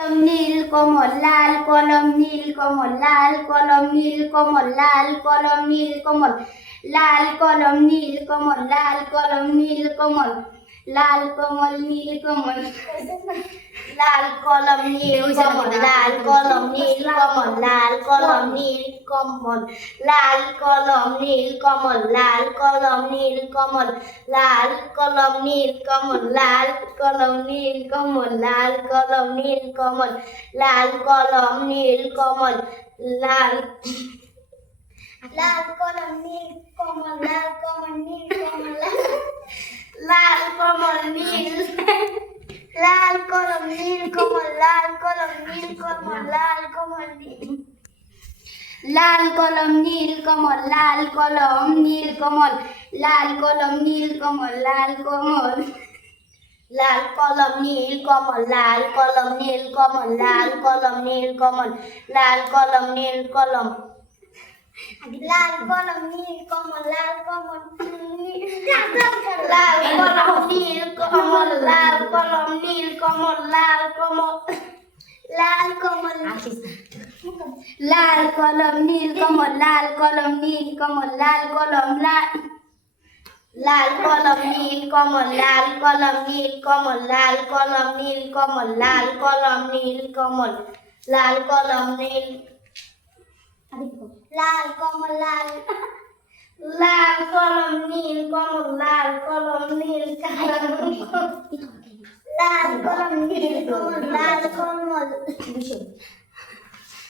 নীল কমল লাল কলম নীল কমল লাল কলম নীল কমল লাল কলম নীল কমল লাল কলম নীল কমল লাল কলম নীল কমল লাল কমল নীল কমল লাল কলম নীল কমল লাল কলম নীল কমল লাল কলম নীল কমল লাল কলম নীল কমল লাল কলম নীল কমল লাল কলম নীল কমল লাল কলম নীল কমল লাল কলম নীল কমল লাল কলম নীল কমল লাল লাল কলম নীল কমল লাল কমল নীল কমল লাল কমল নীল লাল কলম নীল কমল লাল কলম নীল কমল লাল কমল নীল লাল কলম নীল কমল লাল কলম নীল কমল লাল কলম নীল কমল লাল কমল লাল কলম নীল কমল লাল কলম নীল কমল লাল কলম নীল কমল লাল কলম নীল কলম লাল কলম নীল কমল লাল কমল লাল কলম নীল কমল লাল কলম নীল কমল লাল কমল লাল কমল লাল কলম নীল কমল লাল কলম নীল কমল লাল কলম লাল কলম নীল কমল লাল কলম নীল কমল লাল কলম নীল কমল লাল কলম নীল কমল লাল কলম নীল লাল কমল লাল লাল কলম নীল কমল লাল কলম নীল লাল কলম নীল কমল লাল কমল